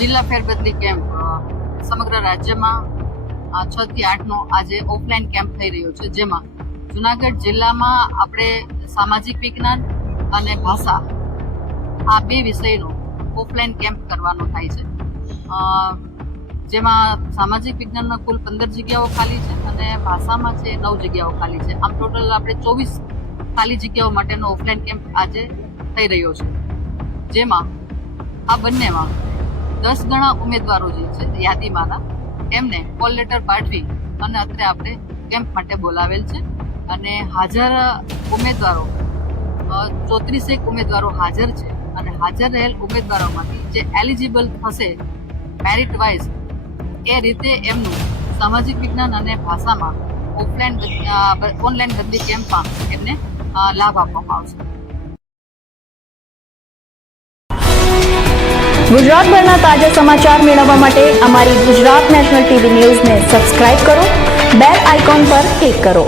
જિલ્લા ફેરબદલી કેમ્પ સમગ્ર રાજ્યમાં 6 થી 8નો આજે ઓફલાઈન કેમ્પ થઈ રહ્યો છે, જેમાં જુનાગઢ જિલ્લામાં આપણે સામાજિક વિજ્ઞાન અને ભાષા આ બે વિષયનો ઓફલાઈન કેમ્પ કરવાનો થાય છે, જેમાં સામાજિક વિજ્ઞાનમાં કુલ 15 જગ્યાઓ ખાલી છે અને ભાષામાં છે 9 જગ્યાઓ ખાલી છે. આમ ટોટલ આપણે 24 ખાલી જગ્યાઓ માટેનો ઓફલાઈન કેમ્પ આજે થઈ રહ્યો છે, જેમાં આ બંનેમાં 10 ગણા ઉમેદવારો જે છે યાદીમાંના એમને કોલ લેટર પાઠવી અને અત્યારે આપણે કેમ્પ માટે બોલાવેલ છે અને હાજર ઉમેદવારો 34 ઉમેદવારો હાજર છે અને હાજર રહેલ ઉમેદવારોમાંથી જે એલિજિબલ થશે મેરિટ વાઇઝ એ રીતે એમનું સામાજિક વિજ્ઞાન અને ભાષામાં ઓનલાઈન બદલી કેમ્પમાં એમને લાભ આપવામાં આવશે. ગુજરાતભરના તાજા સમાચાર મેળવવા માટે અમારી ગુજરાત નેશનલ ટીવી ન્યૂઝને સબસ્ક્રાઇબ કરો, બેલ આઇકોન પર ક્લિક કરો.